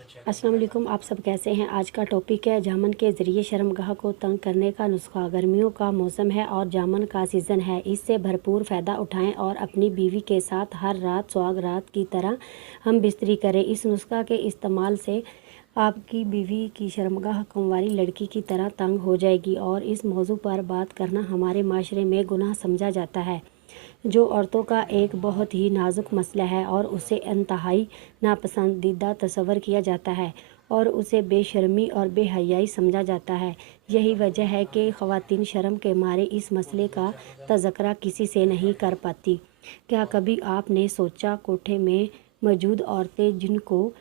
अस्सलाम वालेकुम। आप सब कैसे हैं। आज का टॉपिक है जामन के ज़रिए शर्मगाह को तंग करने का नुस्खा। गर्मियों का मौसम है और जामन का सीज़न है। इससे भरपूर फ़ायदा उठाएं और अपनी बीवी के साथ हर रात सुहाग रात की तरह हम बिस्तरी करें। इस नुस्खा के इस्तेमाल से आपकी बीवी की शर्मगाह कुंवारी लड़की की तरह तंग हो जाएगी और इस मौजू पर बात करना हमारे माशरे में गुनाह समझा जाता है, जो औरतों का एक बहुत ही नाजुक मसला है और उसे इंतहाई नापसंदीदा तस्वर किया जाता है और उसे बेशर्मी और बेहयाई समझा जाता है। यही वजह है कि ख़वातीन शर्म के मारे इस मसले का तज़किरा किसी से नहीं कर पाती। क्या कभी आपने सोचा, कोठे में मौजूद औरतें, जिनको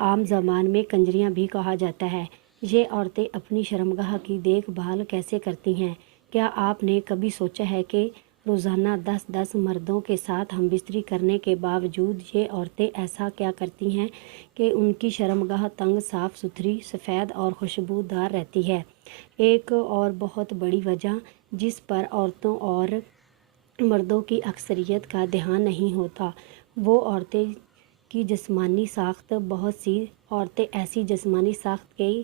आम ज़बान में कंजरियाँ भी कहा जाता है, ये औरतें अपनी शर्मगाह की देखभाल कैसे करती हैं? क्या आपने कभी सोचा है कि रोज़ाना 10-10 मर्दों के साथ हम बिस्तरी करने के बावजूद ये औरतें ऐसा क्या करती हैं कि उनकी शर्मगाह तंग, साफ़ सुथरी, सफ़ेद और खुशबूदार रहती है। एक और बहुत बड़ी वजह जिस पर औरतों और मर्दों की अक्सरियत का ध्यान नहीं होता, वो औरतें की जिस्मानी साख्त। बहुत सी औरतें ऐसी जिस्मानी साख्त के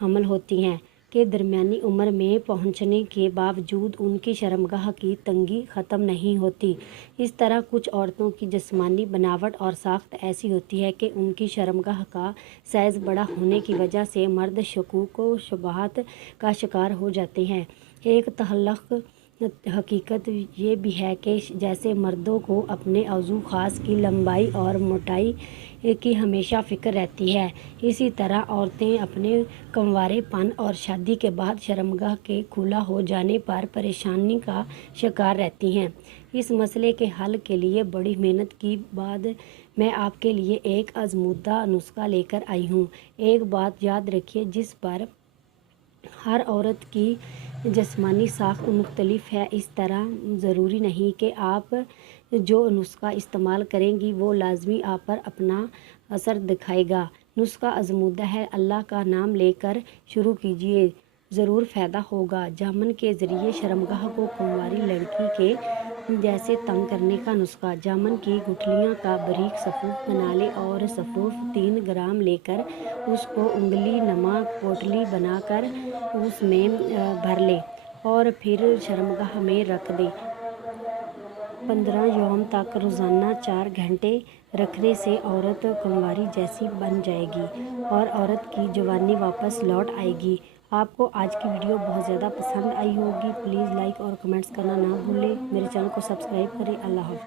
हमल होती हैं कि दरमियानी उम्र में पहुंचने के बावजूद उनकी शर्मगाह की तंगी ख़त्म नहीं होती। इस तरह कुछ औरतों की जिस्मानी बनावट और साख्त ऐसी होती है कि उनकी शर्मगाह का साइज़ बड़ा होने की वजह से मर्द शकूक व शुबहात का शिकार हो जाते हैं। एक तहल्लुक़ हकीकत ये भी है कि जैसे मर्दों को अपने अज़ू ख़ास की लंबाई और मोटाई की हमेशा फ़िक्र रहती है, इसी तरह औरतें अपने कंवारेपन और शादी के बाद शर्मगाह के खुला हो जाने पर परेशानी का शिकार रहती हैं। इस मसले के हल के लिए बड़ी मेहनत के बाद मैं आपके लिए एक आज़मूदा नुस्खा लेकर आई हूँ। एक बात याद रखिए, जिस पर हर औरत की जिस्मानी साख्त मुख्तलिफ है, इस तरह ज़रूरी नहीं कि आप जो नुस्खा इस्तेमाल करेंगी वो लाजमी आप पर अपना असर दिखाएगा। नुस्खा आज़मूदा है, अल्लाह का नाम लेकर शुरू कीजिए, ज़रूर फ़ायदा होगा। जामन के ज़रिए शर्मगाह को कुंवारी लड़की के जैसे तंग करने का नुस्खा। जामन की गुठलियाँ का बारीक सफ़ूफ बना लें और सफ़ूफ 3 ग्राम लेकर उसको उंगली नमा पोटली बनाकर उसमें भर लें और फिर शर्मगाह में रख दें। 15 यौम तक रोज़ाना 4 घंटे रखने से औरत कुंवारी जैसी बन जाएगी और औरत की जवानी वापस लौट आएगी। आपको आज की वीडियो बहुत ज़्यादा पसंद आई होगी। प्लीज़ लाइक और कमेंट्स करना ना भूलें। मेरे चैनल को सब्सक्राइब करें। अल्लाह हाफ़िज़।